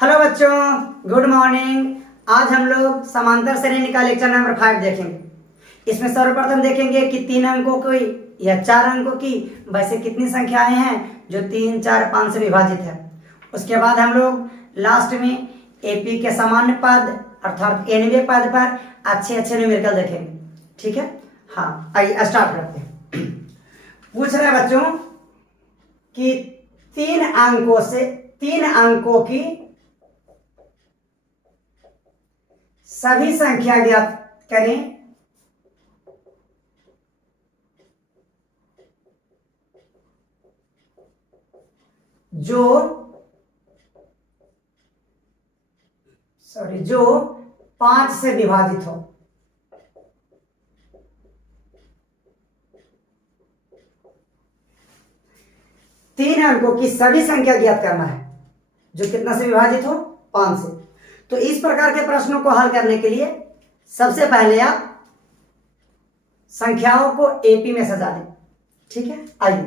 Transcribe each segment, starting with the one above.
Hello बच्चों, good morning. आज हम लोग समांतर श्रेणी का लेक्चर नंबर 5 देखेंगे। इसमें सर्वप्रथम देखेंगे कि 3 अंकों की या 4 अंकों की वैसे कितनी संख्याएं हैं जो 3, 4, 5 से विभाजित है। उसके बाद हम लोग लास्ट में एपी के सामान्य पद अर्थात 90वें पद पर अच्छे अच्छे न्यूमेरिकल देखेंगे। ठीक है, हाँ आइए स्टार्ट करते हैं। पूछ रहे हैं बच्चों कि 3 अंकों की सभी संख्या ज्ञात करें जो 5 से विभाजित हो। तीन अंकों की सभी संख्या ज्ञात करना है जो कितना से विभाजित हो, 5 से। तो इस प्रकार के प्रश्नों को हल करने के लिए सबसे पहले आप संख्याओं को एपी में सजा दें। ठीक है, आइए।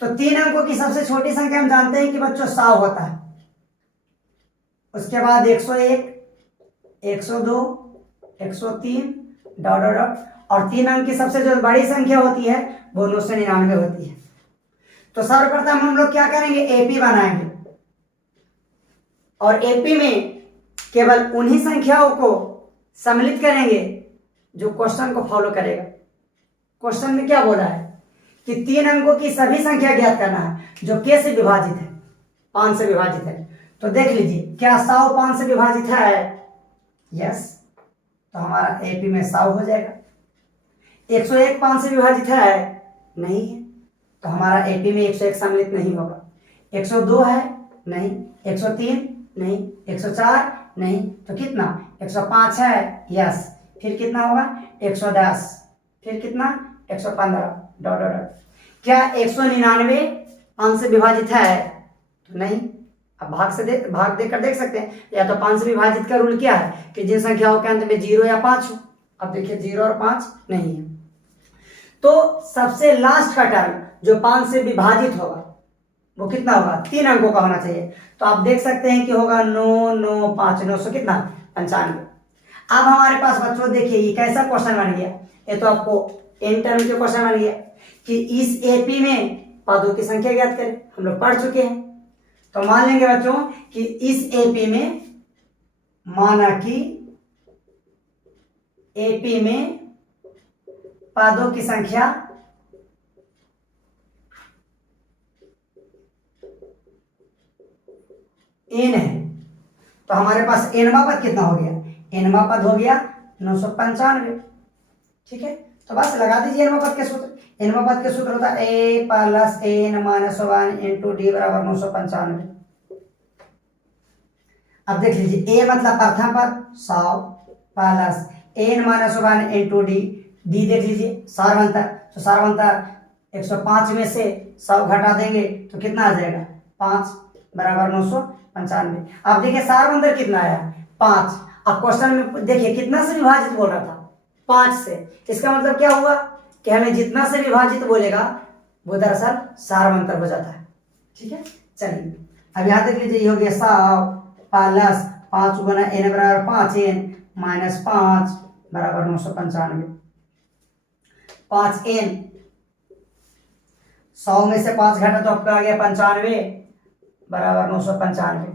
तो 3 अंकों की सबसे छोटी संख्या हम जानते हैं कि बच्चों 100 होता है। उसके बाद 101, 102, 103 डॉट डॉट डॉट, और 3 अंक की सबसे जो बड़ी संख्या होती है वो 999 होती है। तो सर्वप्रथम हम लोग क्या करेंगे, एपी बनाएंगे और एपी में केवल उन्हीं संख्याओं को सम्मिलित करेंगे जो क्वेश्चन को फॉलो करेगा। क्वेश्चन में क्या बोला है कि 3 अंकों की सभी संख्या ज्ञात करना है जो के से विभाजित है, 5 से विभाजित है। तो देख लीजिए, क्या 100 5 से विभाजित है? यस, तो हमारा एपी में 100 हो जाएगा। 101 5 से विभाजित है? नहीं है, तो हमारा एपी में 101 सम्मिलित नहीं होगा। 102 है? नहीं। 103 नहीं। 104 नहीं, तो कितना? 105 है? यस। फिर कितना होगा? 110। फिर कितना? 115 डॉट डॉट डॉट। क्या 199 5 से विभाजित है? तो नहीं। अब भाग देकर देख सकते हैं, या तो 5 से विभाजित का रूल क्या है कि जिन संख्याओं के अंत में 0 या 5 हो। अब देखिए 0 और 5 नहीं है, तो सबसे लास्ट का टर्म जो 5 से विभाजित होगा वो कितना होगा? 3 अंकों का होना चाहिए। तो आप देख सकते हैं कि होगा 9 9 5 900 कितना? 95। अब हमारे पास बच्चों देखिए ये कैसा क्वेश्चन बन गया। ये तो आपको एन टर्म के क्वेश्चन बन गया कि इस एपी में पदों की संख्या ज्ञात करें। हम लोग पढ़ चुके हैं, तो मान लेंगे बच्चों कि इस एपी में, माना कि एपी में पदों की संख्या एन है, तो हमारे पास एनवा पद कितना हो गया? एनवा पद हो गया 995। ठीक है, तो बस लगा दीजिए एनवा पद के सूत्र। एनवा पद के सूत्र होता है a plus n minus 1 into d बराबर 995। अब देख लीजिए, ए मतलब प्रथम पद 100 plus n minus 1 into d. D देख लीजिए सारवंतर, तो सारवंतर 105 में से 100 घटा देंगे तो कितना आ जाएगा? 5 बराबर 995। अब देखिए सारवंतर कितना आया? 5। अब क्वेश्चन में देखिए कितना से विभाजित बोल रहा था? 5 से। इसका मतलब क्या हुआ कि हमें जितना से विभाजित बोलेगा वो दरअसल सारवंतर हो जाता है। ठीक है, चलिए अब यहां देख लीजिए, ये हो गया 100 प्लस 5 गुना एन बराबर 5 एन माइनस 5 बराबर 995। 5 एन, 100 में से 5 घटा तो आपका आ गया 95 बराबर 995।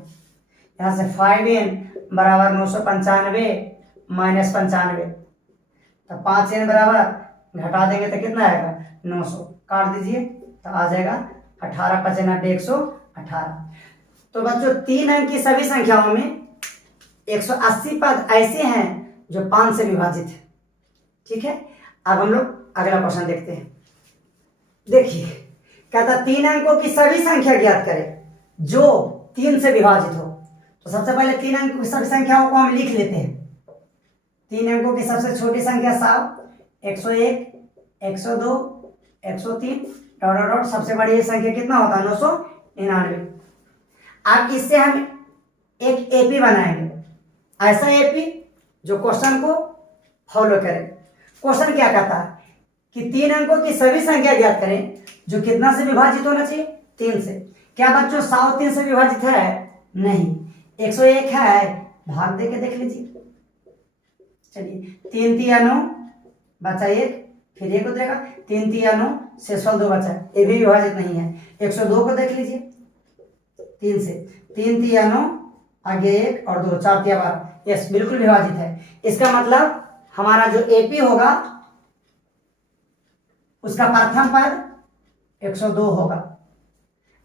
यहां से 5n बराबर 995 माइनस 95, तो 5n बराबर घटा देंगे तो कितना आएगा? 900। काट दीजिए तो आ जाएगा 18 95 118। तो बच्चों 3 अंक की सभी संख्याओं में 180 पद ऐसे हैं जो 5 से विभाजित है। ठीक है, अब हम लोग अगला क्वेश्चन देखते हैं। देखिए कहता 3 अंकों की सभी संख्या ज्ञात करें जो 3 से विभाजित हो। तो सबसे पहले 3 अंकों की सभी संख्याओं को हम लिख लेते हैं। 3 अंकों की सबसे छोटी संख्या 100, 101, 102, 103 डॉट डॉट डॉट। सबसे बड़ी संख्या कितना होता है? 999। अब इससे हम एक एपी बनाएंगे, ऐसा एपी जो क्वेश्चन को फॉलो करे। क्वेश्चन क्या कहता है कि 3 अंकों की सभी संख्या ज्ञात करें जो कितना से विभाजित होना चाहिए? 3 से। क्या बच्चों 100 3 से विभाजित है? नहीं। 101 है, भाग दे के देख लीजिए। चलिए 3 तिया 9 बचा 1, फिर 1 उतरेगा, 3 तिया 9 शेषफल 2 बचा, ये भी विभाजित नहीं है। 102 को देख लीजिए 3 से, 3 तिया 9 आगे 1 और 2, 4 तिया 12, यस बिल्कुल विभाजित है। इसका मतलब हमारा जो एपी होगा उसका प्रथम पद 102 होगा।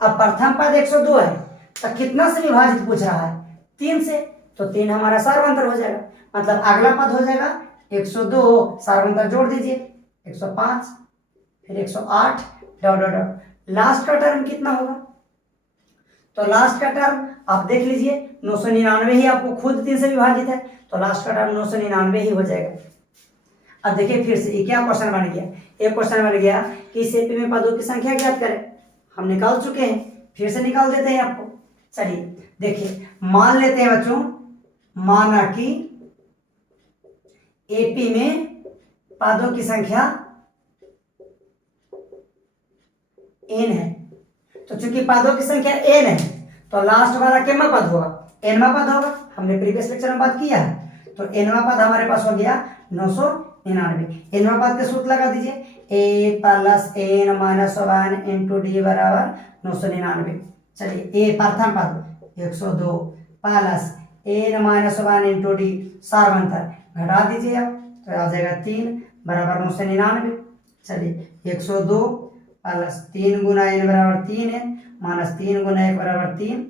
अब प्रथम पद 102 है तो कितना से विभाजित पूछ रहा है? 3 से, तो 3 हमारा सार्वंतर हो जाएगा, मतलब अगला पद हो जाएगा 102, सार्वंतर जोड़ दीजिए 105, फिर 108 डॉट डॉट डॉट, लास्ट का टर्म कितना होगा? तो लास्ट का टर्म आप देख लीजिए 999 ही आपको खुद 3 से विभाजित है, तो लास्ट का टर्म 999 ही हो जाएगा। अब देखिए फिर से ये क्या क्वेश्चन बन गया, एक क्वेश्चन बन गया कि इस एपी में पदों की संख्या ज्ञात करें। हम निकाल चुके हैं, फिर से निकाल देते हैं आपको। चलिए देखिए, मान लेते हैं बच्चों, माना कि एपी में पदों की संख्या n है, तो चूंकि पदों की संख्या n है तो लास्ट वाला कितना पद होगा? nवा पद होगा। हमने प्रीवियस लेक्चर में बात किया है, तो nवा पद हमारे पास हो गया 999। nवा पद के सूत्र लगा दीजिए, a plus n minus 1 into d बराबर 999। चलिए a प्रथम पद 102 plus n minus 1 into d सार्वंतर घटा दीजिए आप, तो आ जाएगा 3 बराबर 999। चलिए 102 प्लस 3 गुना n बराबर 3 है, माइनस 3 गुना 1 बराबर 3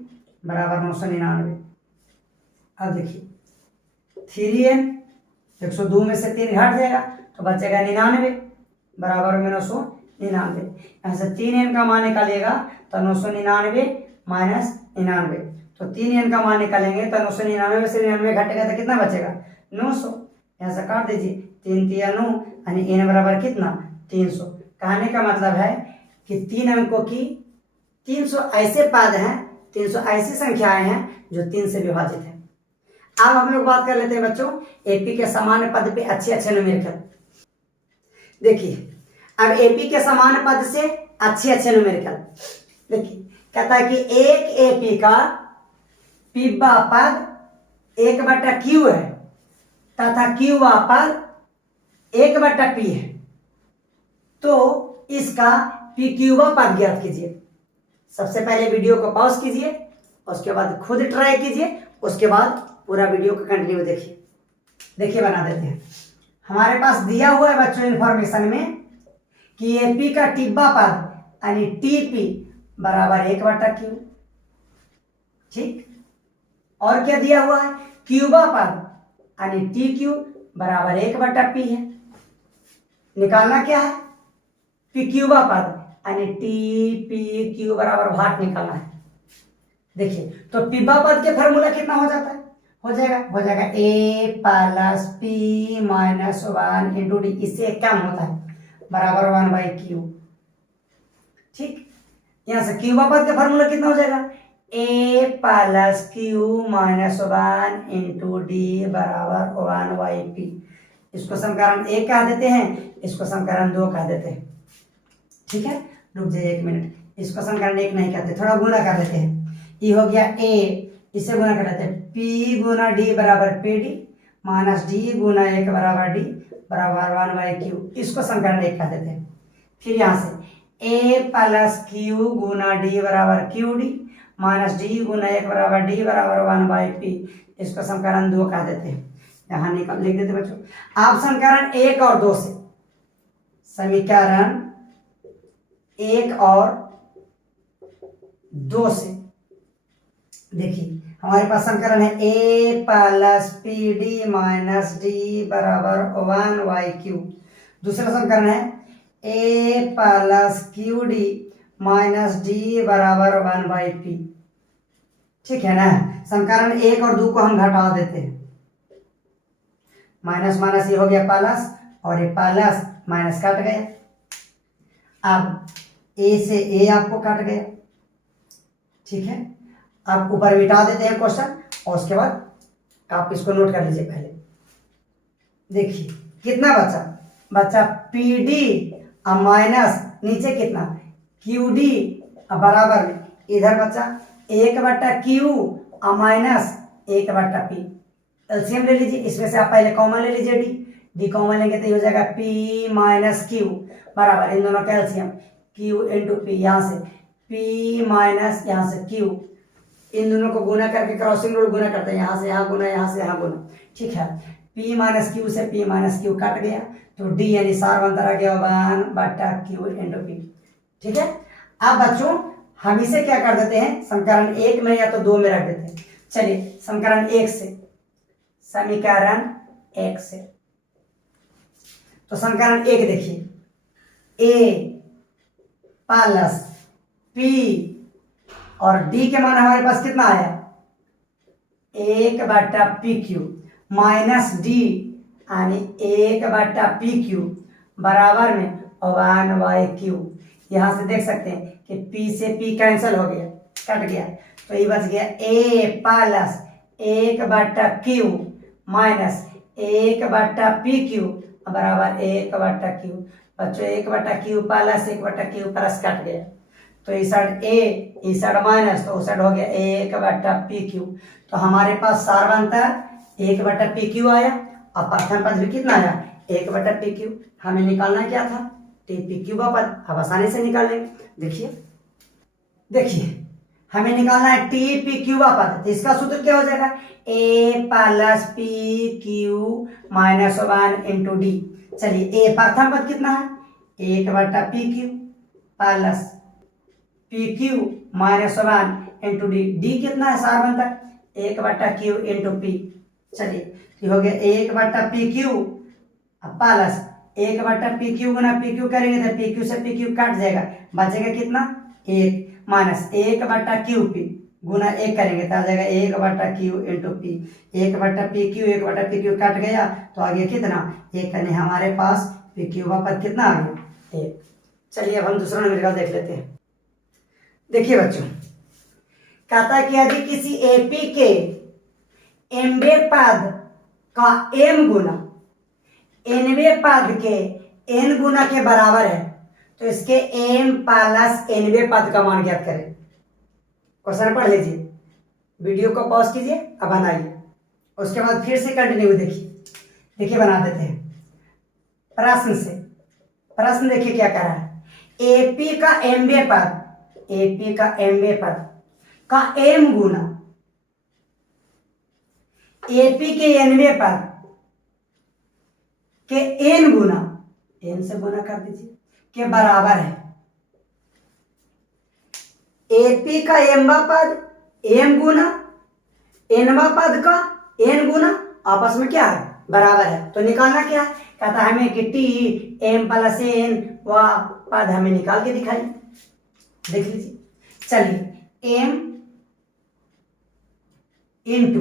बराबर 999। अब देखिए 3n 102 में से 3 घट जाएगा तो बचेगा 99 बराबर में 999। यहाँ से 3n का मान निकालिएगा तो 999 माइनस 99, तो 3n का मान निकालेंगे तो 999 में से 99 घटेगा तो कितना बचेगा? 900। यहाँ से काट दीजिए, 3 तिया 9 यानी n बराबर कितना? 300। कहने का मतलब है कि 3 अंकों की 300 ऐसे पद हैं, 300 ऐसी संख्याएं हैं जो 3 से विभाजित है। अब हम लोग बात कर लेते हैं बच्चों एपी के सामान्य पद पे अच्छे अच्छे न्यूमेरिकल। देखिए अब एपी के सामान्य पद से अच्छे अच्छे न्यूमेरिकल देखिए, कहता है कि एक एपी का पिब्बा पद 1/q है तथा क्यूबा पद 1/p है, तो इसका पी क्यूबा पद ज्ञात कीजिए। सबसे पहले वीडियो को पॉज कीजिए, उसके बाद खुद ट्राई कीजिए, उसके बाद पूरा वीडियो को कंटिन्यू देखिए। देखिए बना देते हैं। हमारे पास दिया हुआ है बच्चों इंफॉर्मेशन में कि एपी का टिब्बा पद यानी टीपी बराबर 1/q, ठीक। और क्या दिया हुआ है? क्यूबा पद यानी टी क्यू बराबर 1/p है। निकालना क्या है? पी क्यूबा पद यानी टी पी क्यू बराबर भाट निकालना है। देखिए तो पिब्बा पद के फार्मूला कितना हो जाता है? हो जाएगा a plus p minus 1 into d, इससे कम होता है बराबर 1/q, ठीक। यहां से क्यूबा पद का फार्मूला कितना हो जाएगा? A plus q minus 1 into d बराबर 1/p। इसको समीकरण 1 कह देते हैं, इसको समीकरण 2 कह देते हैं, ठीक है। रुक जाइए 1 मिनट, इसको समीकरण 1 नहीं कहते, थोड़ा गुना कर देते हैं। ये हो गया ए, इसे गुना कर लेते हैं, पी गुना डी बराबर पी डी माइनस डी गुना 1 बराबर डी बराबर 1/q, इसको समीकरण 1 कह देते हैं। फिर यहाँ से ए प्लस क्यू गुना डी बराबर क्यू डी माइनस डी गुना 1 बराबर डी बराबर 1/p, इसको समीकरण 2 कह देते हैं। यहाँ निकाल लिख देते बच्चों। आप समीकरण 1 और 2 से, समीकरण 1 और 2 से देखिए हमारे पास समीकरण है a plus p d minus d बराबर 1/q। दूसरा समीकरण है a plus q d minus d बराबर 1/p, ठीक है ना। समीकरण 1 और 2 को हम घटा देते हैं, माइनस माइनस ये हो गया प्लस और ये प्लस माइनस कट गया। अब ए से ए आपको कट गया, ठीक है। आप ऊपर मिटा देते हैं क्वेश्चन और उसके बाद आप इसको नोट कर लीजिए। पहले देखिए कितना बचा पी डी माइनस नीचे कितना QD बराबर में इधर बचा 1/q माइनस 1 बट्टा पी। एलसीएम ले लीजिए, इसमें से आप पहले कॉमन ले लीजिए डी कॉमन लेंगे तो ये हो जाएगा पी माइनस क्यू बराबर इन दोनों का एलसीएम क्यू इंटू पी, यहाँ से पी माइनस यहाँ से क्यू, इन दोनों को गुना करके क्रॉसिंग रूल गुना करते हैं, यहाँ से यहाँ गुना, यहाँ से यहाँ गुना। ठीक है, पी माइनस क्यू से पी माइनस क्यू कट गया तो डी यानी सार बनता रह गया 1 बट्टा क्यू इंटू पी। ठीक है, अब बच्चों हम इसे क्या कर देते हैं, समीकरण 1 में या तो 2 में रख देते हैं। चलिए समीकरण 1 से, समीकरण 1 से तो समीकरण 1 देखिए, ए प्लस पी और डी के मान हमारे पास कितना आया 1 बट्टा पी क्यू माइनस डी यानी 1 बट्टा पी क्यू बराबर में 1 बाई क्यू। यहाँ से देख सकते हैं कि P से P कैंसिल हो गया, कट गया, तो ये बच गया A प्लस 1 बट्टा Q माइनस 1 बट्टा PQ बराबर 1 बट्टा Q। बच्चों 1 बट्टा Q प्लस 1 बट्टा Q प्लस कट गया, तो इस साइड A इस साइड माइनस, तो उस साइड हो गया 1 बट्टा PQ। तो हमारे पास सार बनता है 1 बट्टा PQ आया और प्रथम पद भी कितना आया 1 बट्टा PQ। हमें निकालना क्या था TPQ का पद, अब आसानी से निकाल लेंगे। देखिए हमें निकालना है TPQ का पद, तो इसका सूत्र क्या हो जाएगा A plus PQ minus 1 into D. चलिए A प्रथम पद कितना है 1 बट्टा PQ plus PQ minus 1 into d, D कितना है सार बनता है 1 बट्टा Q इंटू पी। चलिए ये हो गया 1 बट्टा PQ प्लस 1 बट्टा PQ गुना PQ करेंगे तो PQ से PQ कट जाएगा, बचेगा कितना 1 माइनस 1 बट्टा QP गुना 1 करेंगे तो आ जाएगा 1 बट्टा Q इंटू पी। 1 बट्टा PQ 1 बट्टा PQ कट गया तो आ गया कितना 1, यानी हमारे पास PQ का पद कितना आ गया 1। चलिए अब हम दूसरा न्यूमेरिकल देख लेते हैं। देखिए बच्चों, कहता है कि यदि किसी AP के mवे पद का m गुना nवे पद के n गुना के बराबर है तो इसके m प्लस nवे पद का मान ज्ञात करें। क्वेश्चन पढ़ लीजिए, वीडियो को पॉज कीजिए, अब बनाइए, उसके बाद फिर से कंटिन्यू देखिए बना देते हैं। प्रश्न से, प्रश्न देखिए क्या कह रहा है, AP का mवे पद, AP का mवे पद का m गुना AP के nवे पद के n गुना, n से गुना कर दीजिए, के बराबर है। AP का mवा पद m गुना nवा पद का n गुना आपस में क्या है बराबर है, तो निकालना क्या है, कहता है हमें कि T m प्लस n व पद हमें निकाल के दिखाइए। देख लीजिए, चलिए m इंटू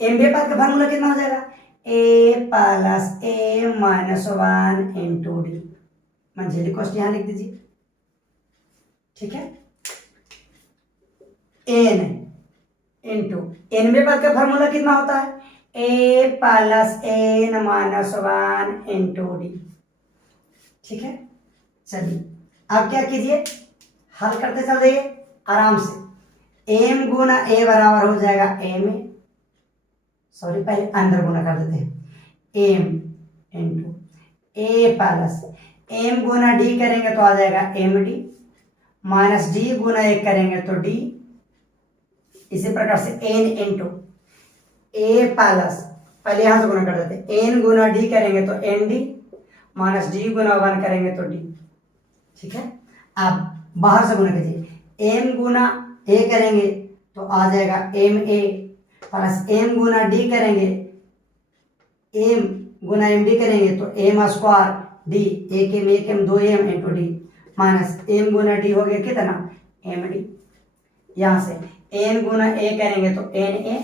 mवे पद का फार्मूला कितना हो जाएगा A plus m minus 1 into d. मंझली कॉस्ट यहां लिख दीजिए। ठीक है, n इंटू nवे पद का फार्मूला कितना होता है A plus n minus 1 into D. ठीक है, चलिए अब क्या कीजिए, हल करते चल जाइए आराम से। m गुना a बराबर हो जाएगा m, सॉरी पहले अंदर गुना कर देते हैं, m into a plus m Guna d करेंगे तो आ जाएगा md माइनस d गुना 1 करेंगे तो d। इसी प्रकार से n इंटू a प्लस, पहले यहां से गुना कर देते हैं, n गुना d करेंगे तो nd माइनस d गुना 1 करेंगे तो d। ठीक है, अब बाहर से गुना कीजिए, m गुना a करेंगे तो आ जाएगा ma प्लस m गुना d करेंगे, m गुना md करेंगे तो m स्क्वायर d, एक m 2m into D minus m गुना d हो गया कितना md। यहाँ से n गुना a करेंगे तो na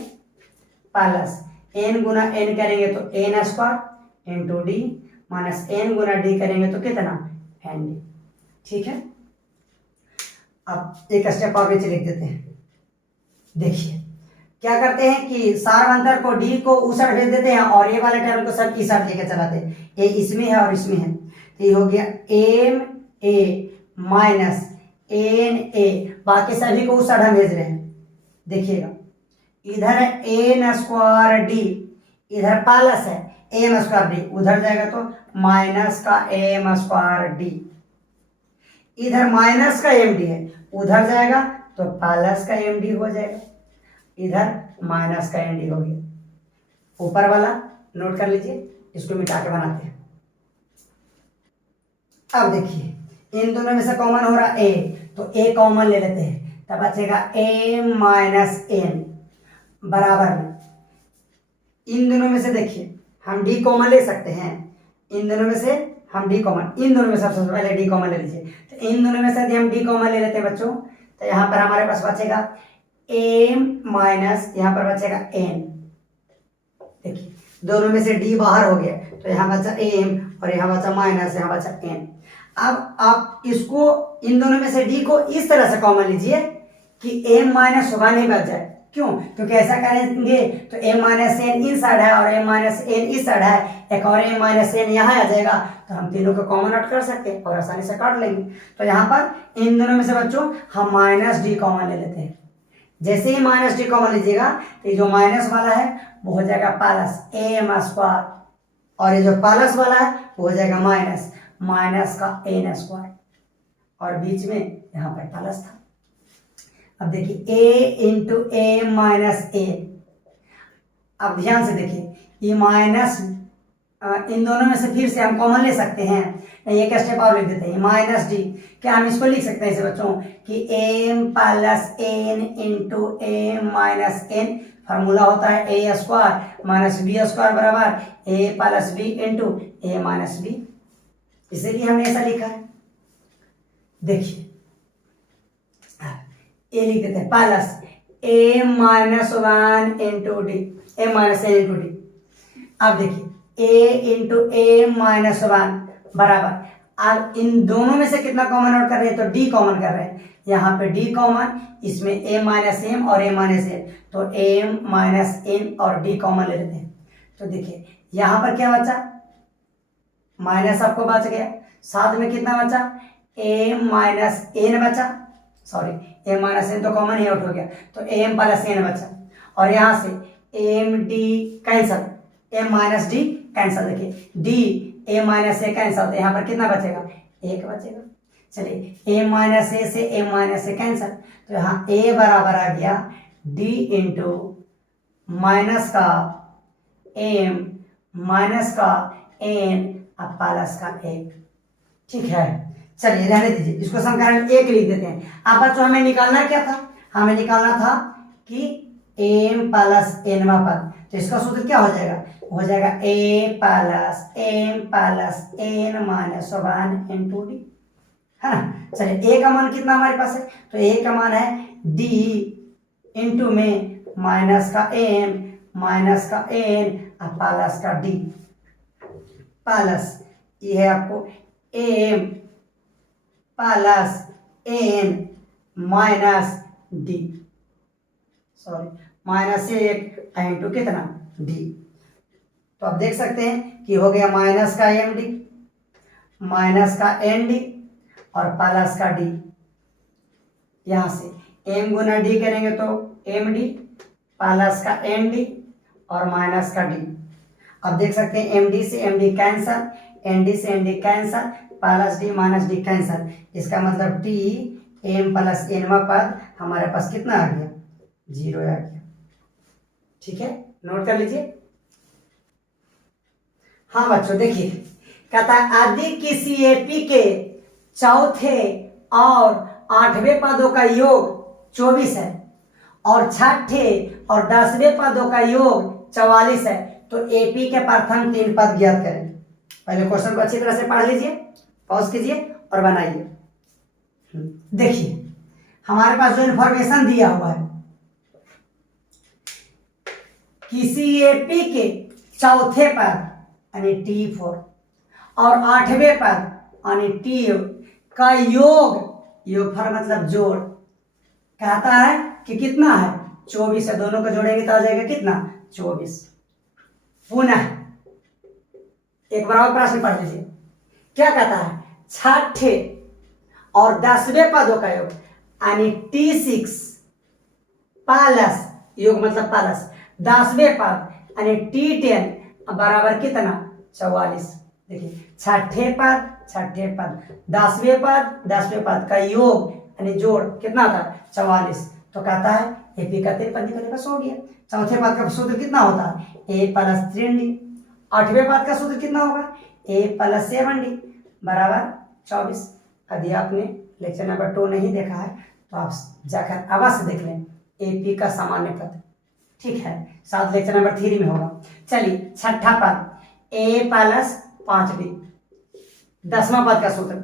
प्लस n गुना n करेंगे तो n square into D minus n गुना d करेंगे तो कितना nd। ठीक है, अब एक स्टेप आगे से लिख देते हैं। देखिए क्या करते हैं कि सार अंतर को डी को उस साइड भेज देते हैं और ये वाले टर्म को सब इस साइड लेकर चलाते हैं, ए इसमें है और इसमें है, तो ये हो गया m a minus n a, बाकी सभी को उस साइड हम भेज रहे हैं। देखिएगा इधर है एन स्क्वायर डी, इधर प्लस है एम स्क्वायर डी, उधर जाएगा तो माइनस का एम स्क्वायर डी, इधर माइनस का एम डी है, उधर जाएगा तो प्लस का एम डी हो जाएगा, इधर माइनस का एम डी हो गया। ऊपर वाला नोट कर लीजिए, इसको मिटा के बनाते हैं। अब देखिए इन दोनों में से कॉमन हो रहा ए, तो ए कॉमन ले लेते हैं, तब बचेगा ए माइनस एन बराबर में इन दोनों में से देखिए हम डी कॉमन ले सकते हैं, इन दोनों में से हम डी कॉमन, इन दोनों में सबसे पहले डी कॉमन ले लीजिए। तो इन दोनों में से यदि हम डी कॉमन ले लेते हैं बच्चों, तो यहाँ पर हमारे पास बचेगा ए माइनस, यहाँ पर बचेगा एन। देखिए दोनों में से डी बाहर हो गया, तो यहाँ बचा एम और यहाँ बचा माइनस, यहाँ बचा एन। अब आप इसको इन दोनों में से डी को इस तरह से कॉमन लीजिए कि एम माइनस होगा नहीं बच जाए। क्यों? क्योंकि ऐसा करेंगे तो एम माइनस एन इन साइड है और एम माइनस एन इस साइड है, एक और एम माइनस एन यहाँ आ जाएगा, तो हम तीनों को कॉमन आउट कर सकते हैं और आसानी से काट लेंगे। तो यहाँ पर इन दोनों में से बच्चों हम माइनस डी कॉमन ले लेते हैं। जैसे ही माइनस डी कॉमन लीजिएगा तो जो माइनस वाला है वो हो जाएगा प्लस एम स्क्वायर, और ये जो प्लस वाला है वो हो जाएगा माइनस माइनस का एन स्क्वायर, और बीच में यहाँ पर प्लस था। अब देखिए a इंटू ए माइनस ए, अब ध्यान से देखिए ये माइनस इन दोनों में से फिर से हम कॉमन ले सकते हैं, एक स्टेप और लिख देते हैं माइनस डी। क्या हम इसको लिख सकते हैं ऐसे बच्चों कि एम प्लस एन इंटू ए माइनस एन, फार्मूला होता है ए स्क्वायर माइनस बी स्क्वायर बराबर ए प्लस बी इंटू ए माइनस बी, इसीलिए हमने ऐसा लिखा है। देखिए ए लिख देते हैं plus A minus one into D, a minus N into D. अब देखिए ए इंटू ए माइनस वन बराबर, अब इन दोनों में से कितना कॉमन आउट कर रहे हैं, तो डी कॉमन कर रहे हैं। यहाँ पे डी कॉमन, इसमें ए माइनस एम और ए माइनस एन, तो एम माइनस एन और डी कॉमन ले लेते हैं। तो देखिए यहाँ पर क्या बचा, माइनस आपको बच गया, साथ में कितना बचा एम माइनस एन बचा, सॉरी एम माइनस एन तो कॉमन ही आउट हो गया, तो एम प्लस एन बचा, और यहाँ से m d cancel, m minus d cancel, देखिए d a minus a cancel, तो यहाँ पर कितना बचेगा, एक बचेगा। चलिए ए माइनस ए से ए माइनस ए कैंसल, तो यहाँ ए बराबर आ गया डी इंटू माइनस का एम माइनस का एन और प्लस का एक। ठीक है, चलिए रहने दीजिए, इसको समीकरण एक लिख देते हैं। अब बच्चों हमें निकालना क्या था, हमें निकालना था कि एम प्लस एन पद, तो इसका सूत्र क्या हो जाएगा, हो जाएगा a plus n minus one into d, है ना। चलिए ए का मान कितना हमारे पास है, तो ए का मान है डी इंटू में माइनस का एम माइनस का एन और प्लस का डी, प्लस ये है आपको m plus n minus d, sorry minus एक इंटू कितना डी। तो आप देख सकते हैं कि हो गया माइनस का एम डी माइनस का एन डी और प्लस का डी। यहां से एम गुना डी करेंगे तो एम डी प्लस का एन डी और माइनस का डी। अब देख सकते हैं एम डी से m d cancel, n d से n d cancel, plus d minus d cancel, इसका मतलब डी एम प्लस एन पद हमारे पास कितना आ गया, 0 आ गया। ठीक है, नोट कर लीजिए। हाँ बच्चों देखिए, कहता है यदि किसी एपी के चौथे और आठवें पदों का योग 24 है और छठे और 10वें पदों का योग 44 है, तो एपी के प्रथम 3 पद ज्ञात करें। पहले क्वेश्चन को अच्छी तरह से पढ़ लीजिए, पॉज कीजिए और बनाइए। देखिए हमारे पास जो इंफॉर्मेशन दिया हुआ है, किसी एपी के चौथे पद यानी T4 और 8वें पद यानी T का योगफल मतलब जोड़, कहता है कि कितना है 24 है, दोनों को जोड़ेंगे तो आ जाएगा कितना 24। पुनः एक बार और प्रश्न पढ़ लीजिए, क्या कहता है छठे और 10वें पदों का योग यानी T6 प्लस योग मतलब प्लस 10वें पद यानी T10 बराबर कितना 44। देखिए छठे पद 10वें पद का योग यानी जोड़ कितना था 44। तो कहता है एपी का 53 निकलने बस हो गया। चौथे पद का सूत्र कितना होता है ए प्लस 3d। 8वें पद का सूत्र कितना होगा ए प्लस 7d बराबर 24। यदि आपने लेक्चर नंबर 2 नहीं देखा है तो आप जाकर अवश्य देख लें एपी का सामान्य पद, ठीक है, साथ लेक्चर नंबर 3 में होगा। चलिए छठा पद ए प्लस 5d। 10वां पद का सूत्र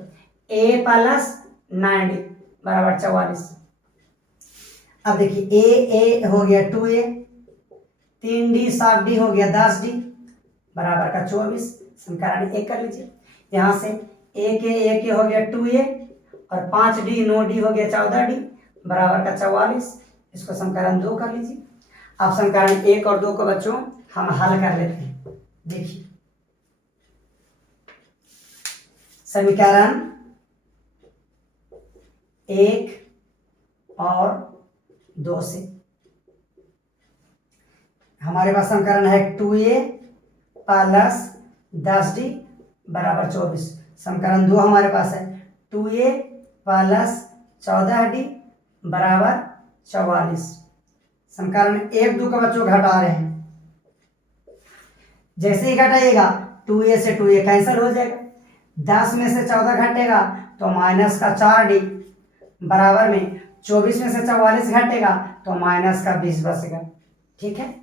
ए प्लस 9d बराबर 44। अब देखिए ए हो गया 2a, 3d 7d हो गया 10d बराबर का 24। समीकरण 1 कर लीजिए। यहाँ से ए के हो गया 2a और 5d 9d हो गया 14d बराबर का 44। इसको समीकरण 2 कर लीजिए। अब समीकरण 1 और 2 को बच्चों हम हल कर लेते हैं। देखिए समीकरण 1 और 2 से हमारे पास समीकरण है 2a प्लस 10d बराबर 24। समीकरण 2 हमारे पास है 2a प्लस 14d बराबर 44। समीकरण 1 2 का बच्चों घटा रहे हैं। जैसे ही घटाइएगा 2a से 2a कैंसिल हो जाएगा। 10 में से 14 घटेगा तो माइनस का 4d बराबर में 24 में से 44 घटेगा तो माइनस का 20 बचेगा। ठीक है,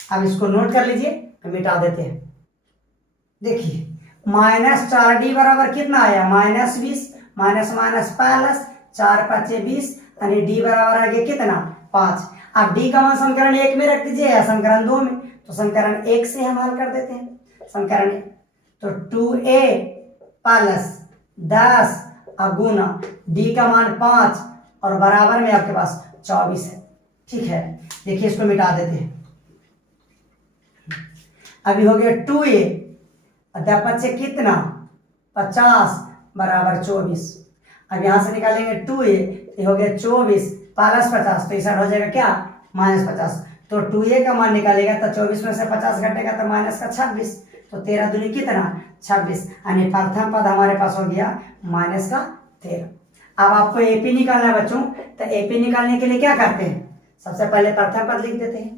अब इसको नोट कर लीजिए, मिटा देते हैं। देखिए माइनस 4d बराबर कितना आया माइनस 20, माइनस माइनस प्लस 4 5 20 यानी d बराबर आ गया कितना 5। अब d का मान समीकरण 1 में रख दीजिए या समीकरण 2 में, तो समीकरण 1 से हम हल कर देते हैं। समीकरण तो 2a प्लस 10 गुना d का मान 5 और बराबर में आपके पास 24 है। ठीक है, देखिए इसको मिटा देते हैं। अभी हो गया 2a 10 से कितना 50 बराबर 24। अब यहां से निकालेंगे 2a, ये हो गया 24 प्लस 50 तो इस साइड हो जाएगा क्या माइनस 50। तो 2a का मान निकालेगा तो 24 में से 50 घटेगा तो माइनस का 26, तो 13 दूनी कितना 26 यानी प्रथम पद हमारे पास हो गया माइनस का 13। अब आपको एपी निकालना है बच्चों, तो एपी निकालने के लिए क्या करते हैं, सबसे पहले प्रथम पद लिख देते हैं।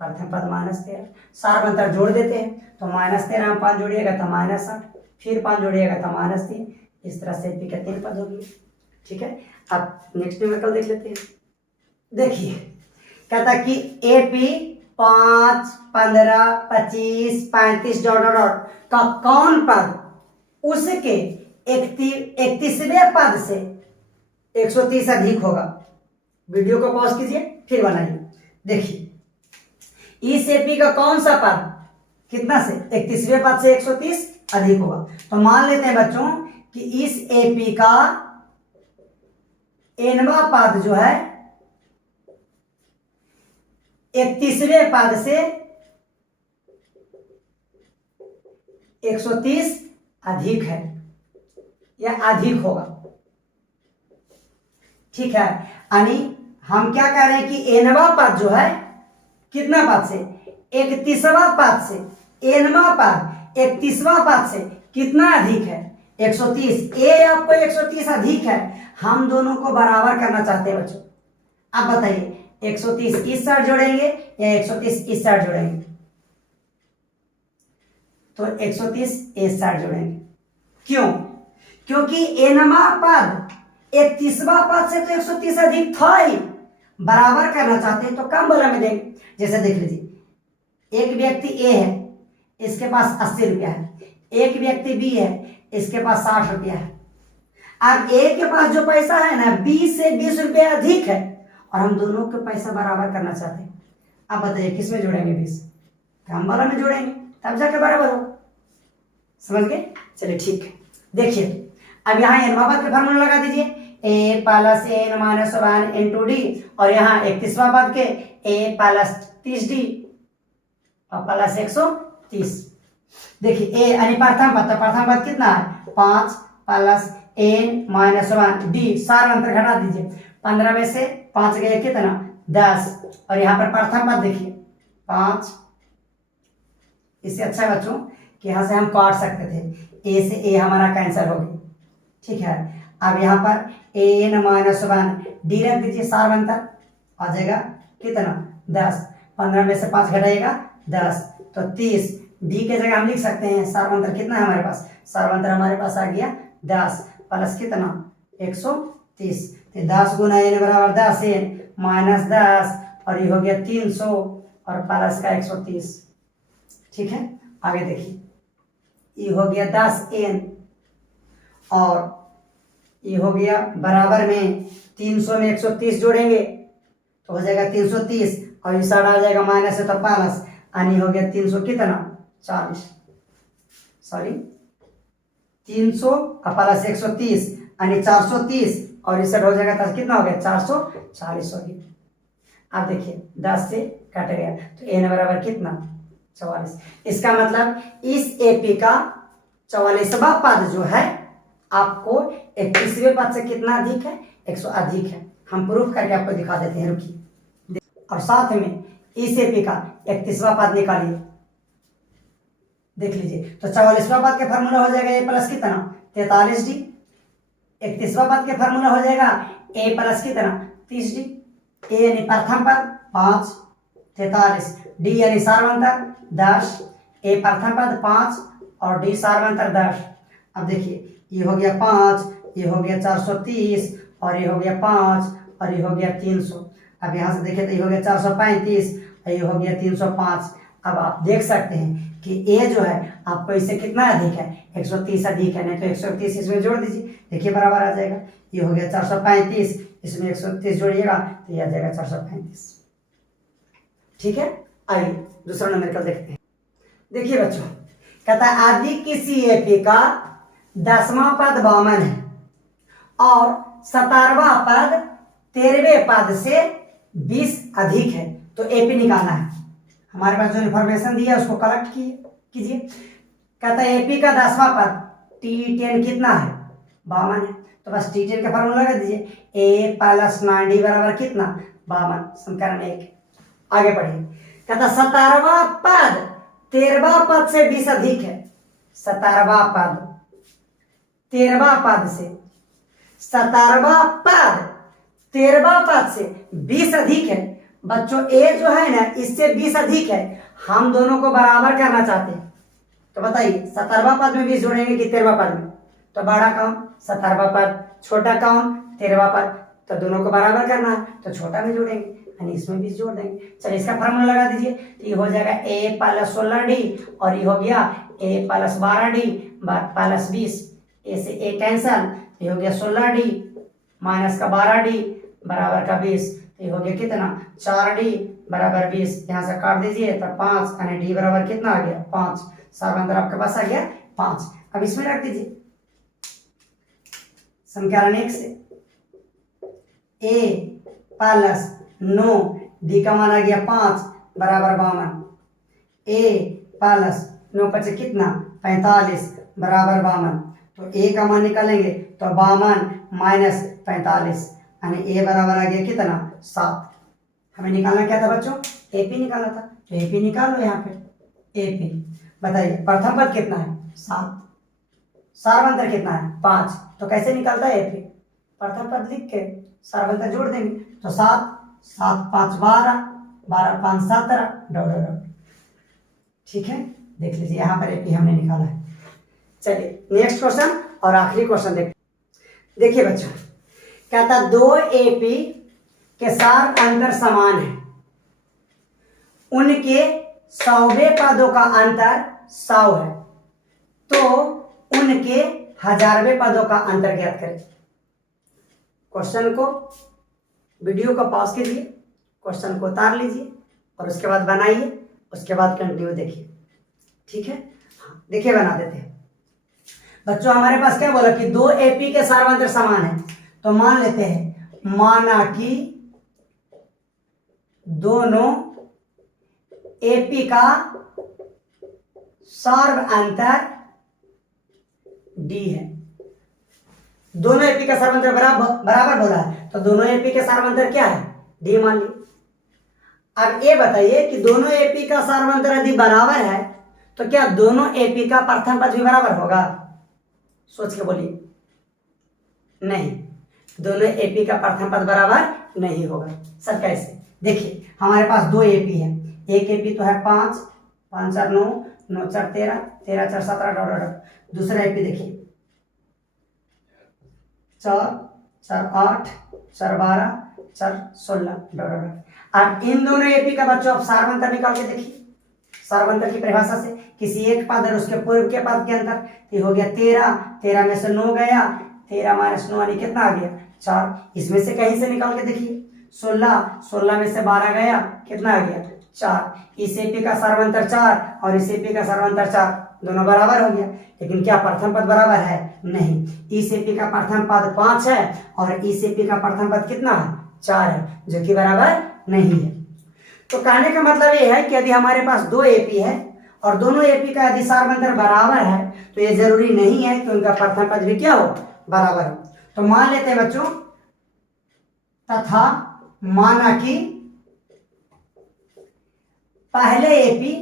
प्रथम पद माइनस 13, सार अंतर जोड़ देते हैं, तो माइनस 13 में 5 जोड़िएगा तो माइनस 8, फिर 5 जोड़िएगा तो माइनस 3। इस तरह से एपी का 3 पद होगी। ठीक है, अब नेक्स्ट न्यूमेरिकल देख लेते हैं। देखिए कहता कि एपी 5 15 25 35 डॉट डॉट डॉट का कौन पद उसके 31वें पद से 130 अधिक होगा। वीडियो को पॉज कीजिए फिर बनाइए। देखिए इस एपी का कौन सा पद कितना से 31वें पद से 130 अधिक होगा। तो मान लेते हैं बच्चों कि इस एपी का nवां पद जो है 31वें पद से 130 अधिक है या अधिक होगा। ठीक है, यानी हम क्या कह रहे हैं कि nवां पद जो है कितना पद से 31वां पद से, nवां पद 31वां पद से कितना अधिक है 130। ए आपको 130 अधिक है, हम दोनों को बराबर करना चाहते हैं बच्चों। अब बताइए 130 इस साइड जोड़ेंगे या 130 इस साइड जोड़ेंगे, तो 130 इस साइड जोड़ेंगे। क्यों, क्योंकि nवां पद 31वां पद से तो 130 अधिक था ही, बराबर करना चाहते हैं तो कम वाला में देंगे। जैसे देख लीजिए एक व्यक्ति ए है, इसके पास 80 रुपया है, एक व्यक्ति बी है, इसके पास 60 रुपया है। अब ए के पास जो पैसा है ना 20 से 20 रुपया अधिक है और हम दोनों के पैसा बराबर करना चाहते हैं। अब बताइए किस में जोड़ेंगे 20, कम वाला में जोड़ेंगे तब जाके बराबर हो। समझ गए, चलिए ठीक है। देखिए अब यहाँ n पद के फार्मूला लगा दीजिए, a plus n minus 1 into D, और यहाँ 31वां पद के a प्लस 30d और प्लस 130। देखिए a यानी प्रथम पद कितना है 5 प्लस n माइनस 1 d, सारा अंतर घटा दीजिए। 15 में से 5 गए कितना 10 और यहाँ पर प्रथम पद देखिए 5। इससे अच्छा है बच्चों कि यहाँ से हम काट सकते थे, ए से ए हमारा कैंसिल हो गया, ठीक है। अब यहाँ पर एन माइनस 1 डी रख दीजिए, सार्वंतर आ जाएगा कितना 10, 15 में से 5 घटाइएगा 10 तो 30। डी के जगह हम लिख सकते हैं सार्वंतर कितना है हमारे पास, सार्वंतर हमारे पास आ गया 10 प्लस कितना 130। तो 10 गुना एन बराबर 10 एन माइनस 10 और ये हो गया 300 और प्लस का 130, ठीक है। आगे देखिए ये हो गया 10 एन और ये हो गया बराबर में 300 में 130 जोड़ेंगे तो हो जाएगा 330 और ये साढ़ा आ जाएगा माइनस है तो प्लस, यानी हो गया 300 कितना 40, सॉरी 300 का प्लस 130 यानी 430 और इस हो जाएगा तो कितना हो गया 440 हो गया। अब देखिए 10 से कट गया तो एन बराबर कितना 44। इसका मतलब इस एपी का 44वां पद जो है आपको 31वें पद से कितना अधिक है 100 अधिक है। हम प्रूफ करके आपको दिखा देते हैं, रुकिए। और साथ में इस एपी का 31वां पद निकालिए, देख लीजिए। तो 44वां पद के फार्मूला हो जाएगा ए प्लस कितना 43 डी, 31वां पद के फार्मूला हो जाएगा ए प्लस कितना 30 डी। ए यानी प्रथम पद 5 43 डी यानी सार्वंतर 10, ए प्रथम पद 5 और डी सार्वंतर 10। अब देखिए ये हो गया 5, ये हो गया 430 और ये हो गया 5 और ये हो गया 300। अब यहाँ से देखें तो ये हो गया 435 और ये हो गया 305। अब आप देख सकते हैं कि ए जो है आपको इससे कितना अधिक है 130 अधिक है, नहीं तो 130 इसमें जोड़ दीजिए, देखिए बराबर आ जाएगा। ये हो गया 435, इसमें 130 जोड़िएगा तो ये आ जाएगा 435, ठीक है। आइए दूसरा नंबर देखते हैं। देखिए बच्चों कहता है यदि किसी एपी का 10वां पद वामन है और 17वां पद 13वें पद से 20 अधिक है तो एपी निकालना है। हमारे पास जो इंफॉर्मेशन दी है उसको कलेक्ट कीजिए। कहता है एपी का 10वां पद T10 कितना है 52 है, तो बस T10 का फॉर्मूला लगा दीजिए, ए प्लस 9D बराबर कितना 52, समीकरण 1। आगे पढ़िए। कहता 17वां पद 13वां पद से 20 अधिक है, 17वां पद 13वां पद से 17वां पद 13वां पद से 20 अधिक है। बच्चों ए जो है ना इससे 20 अधिक है, हम दोनों को बराबर करना चाहते हैं। तो बताइए 17वां पद में 20 जोड़ेंगे कि 13वां पद में, तो बड़ा कौन 17वां पद, छोटा कौन 13वां पद, तो दोनों को बराबर करना है तो छोटा में जोड़ेंगे यानी इसमें 20 जोड़ देंगे। चलिए इसका फॉर्मूला लगा दीजिए, तो ये हो जाएगा ए प्लस 16D और ये हो गया ए प्लस 12D प्लस 20, ए से ए कैंसल, ये हो गया 16D माइनस का 12D बराबर का 20, ये हो गया कितना 4D बराबर 20। यहाँ से काट दीजिए तो 5 यानी डी बराबर कितना आ गया 5, सार्वंतर आपके पास आ गया 5। अब इसमें रख दीजिए समीकरण 1 से ए प्लस 9 डी का मान आ गया 5 बराबर 52, ए प्लस 9 5 कितना 45 बराबर 52, तो ए का मान निकालेंगे तो 52 माइनस 45 यानी ए बराबर आ गया कितना 7। हमें निकालना क्या था बच्चों एपी निकालना था, तो एपी निकाल लो यहाँ पे। एपी बताइए प्रथम पद कितना है 7, सार्वंतर कितना है 5, तो कैसे निकलता है एपी, प्रथम पद लिख के सार्वंतर जोड़ देंगे तो 7 7 5 12 12 5 17 डॉट, ठीक है। देख लीजिए यहाँ पर एपी हमने निकाला है। चलिए नेक्स्ट क्वेश्चन और आखिरी क्वेश्चन देखिए बच्चों कहता 2 एपी के सार अंतर समान है, उनके 100वें पदों का अंतर 100 है, तो उनके 1000वें पदों का अंतर ज्ञात करें। क्वेश्चन को वीडियो को पॉज कीजिए, क्वेश्चन को उतार लीजिए और उसके बाद बनाइए, उसके बाद कंटिन्यू देखिए, ठीक है। हाँ देखिए बना देते हैं बच्चों। हमारे पास क्या बोला कि 2 एपी के सार्वंतर समान है, तो मान लेते हैं माना कि दोनों एपी का सार्व अंतर डी है। दोनों एपी का सार्वंतर बराबर बोला है, तो दोनों एपी के सार्वंतर क्या है डी मान ली। अब ये बताइए कि दोनों एपी का सार्वंतर यदि बराबर है तो क्या दोनों एपी का प्रथम पद भी बराबर होगा? सोच के बोलिए। नहीं, दोनों एपी का प्रथम पद बराबर नहीं होगा। सर कैसे? देखिए हमारे पास दो एपी है, एक एपी तो है 5, 5 4 9, 9 4 13, 13 4 17 डॉट डॉट। दूसरा एपी देखिए 4 4 8, 4 12, 4 16 डॉट डॉट। अब इन दोनों एपी का बच्चों आप सार्वंतर निकाल के देखिए। सार्वंतर की परिभाषा से किसी एक पद और उसके पूर्व के पद के अंतर, ये हो गया 13, 13 में से 9 गया, 13 माइनस 9 यानी कितना आ गया? 4। इसमें से कहीं से निकाल के देखिए 16, 16 में से 12 गया, कितना आ गया? 4। इस एपी का सार्वंतर 4 और इस एपी का सार्वंतर 4, दोनों बराबर हो गया। लेकिन क्या प्रथम पद बराबर है? नहीं। इस एपी का प्रथम पद 5 है और इस एपी का प्रथम पद कितना है? 4 है, जो कि बराबर नहीं है। तो कहने का मतलब ये है कि यदि हमारे पास दो एपी है और दोनों एपी का यदि सार्वंतर बराबर है तो ये जरूरी नहीं है कि उनका प्रथम पद भी क्या हो? बराबर हो। तो मान लेते हैं बच्चों, तथा माना कि पहले एपी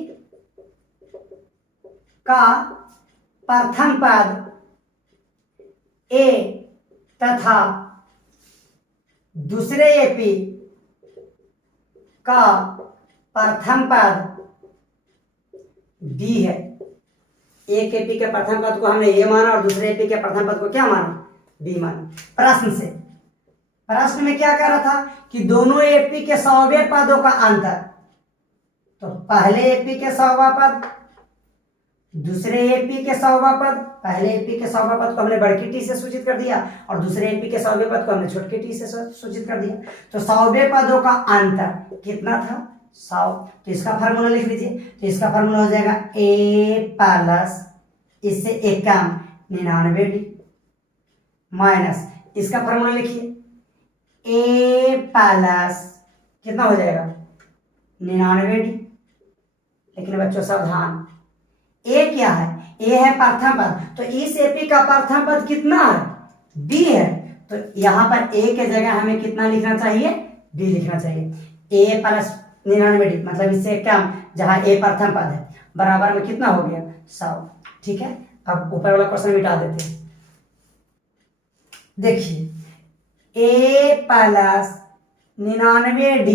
का प्रथम पद ए तथा दूसरे एपी का प्रथम पद बी है। एक एपी के प्रथम पद को हमने ए माना और दूसरे एपी के प्रथम पद को क्या माना? बी माना। प्रश्न में क्या कह रहा था कि दोनों एपी के सौवे पदों का अंतर, तो पहले एपी के सौवा पद, दूसरे एपी के सौवा पद, पहले एपी के सौवा पद को हमने बड़की टी से सूचित कर दिया और दूसरे एपी के सौवे पद को हमने छोटकी टी से सूचित कर दिया। तो सौवे पदों का अंतर कितना था? 100। तो इसका फार्मूला लिख लीजिए। तो इसका फार्मूला हो जाएगा ए प्लस इससे एक कम 99d माइनस इसका फार्मूला लिखिए ए प्लस कितना हो जाएगा? 99d। लेकिन बच्चों सावधान, ए क्या है? ए है प्रथम पद, तो इस एपी का प्रथम पद कितना है? बी है। तो यहां पर ए के जगह हमें कितना लिखना चाहिए? बी लिखना चाहिए। ए प्लस 99d मतलब इससे कम, जहां ए प्रथम पद है, बराबर में कितना हो गया? 100। ठीक है, अब ऊपर वाला क्वेश्चन मिटा देते हैं। देखिए ए प्लस 99d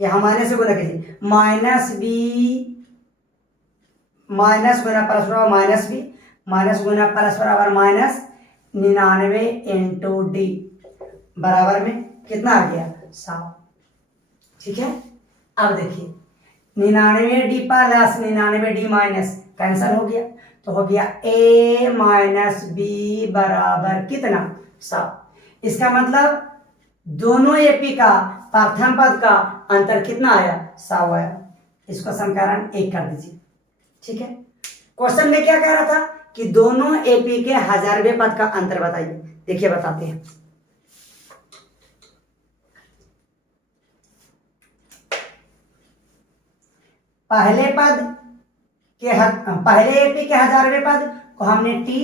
ये हमारे से गुना कीजिए, माइनस बी माइनस गुना प्लस बराबर माइनस बी, माइनस गुना प्लस बराबर माइनस 99 इंटू डी, बराबर में कितना आ गया? 100। ठीक है, अब देखिए 99d plus 99d minus cancel हो गया, तो हो गया a माइनस बी बराबर कितना? 100। इसका मतलब दोनों एपी का प्रथम पद का अंतर कितना आया? 100 आया। इसको समीकरण 1 कर दीजिए। ठीक है, क्वेश्चन में क्या कह रहा था कि दोनों एपी के हजारवें पद का अंतर बताइए। देखिए बताते हैं। पहले एपी के हजारवें पद को हमने टी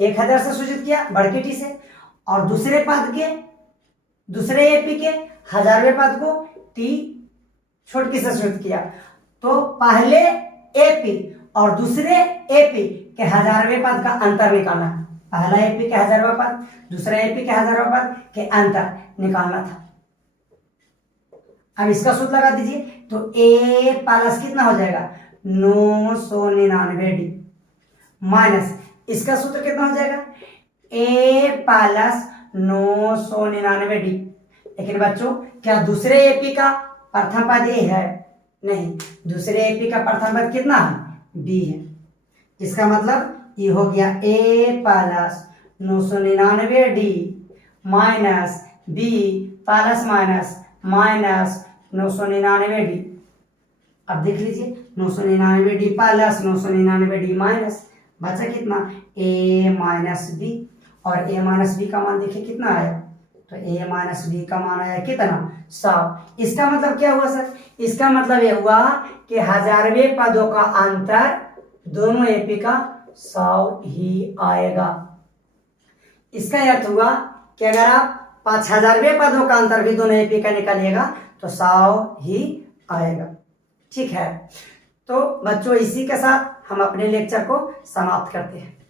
1000 से सूचित किया, बड़के टी से, और दूसरे एपी के हजारवें पद को टी छोटकी से सूचित किया। तो पहले एपी और दूसरे एपी के हजारवें पद का अंतर निकालना है। पहला एपी के हजारवा पद, दूसरा एपी के हजारवा पद के अंतर निकालना था। अब इसका सूत्र लगा दीजिए, तो ए प्लस कितना हो जाएगा? 999d माइनस इसका सूत्र कितना हो जाएगा? A plus 999d। लेकिन बच्चों क्या दूसरे एपी का प्रथम पद ए है? नहीं, दूसरे एपी का प्रथम पद कितना है? बी है। इसका मतलब ये हो गया a plus 999d minus b plus minus minus 999d। अब देख लीजिए 999d प्लस 999d माइनस बचा कितना? a माइनस बी, और a माइनस बी का मान देखिए कितना आया? तो a माइनस बी का मान आया कितना? 100। इसका मतलब क्या हुआ सर? इसका मतलब यह हुआ कि हजारवें पदों का अंतर दोनों एपी का 100 ही आएगा। इसका अर्थ हुआ कि अगर आप 5000वें पदों का अंतर भी दोनों एपी का निकालिएगा तो 100 ही आएगा। ठीक है, तो बच्चों इसी के साथ हम अपने लेक्चर को समाप्त करते हैं।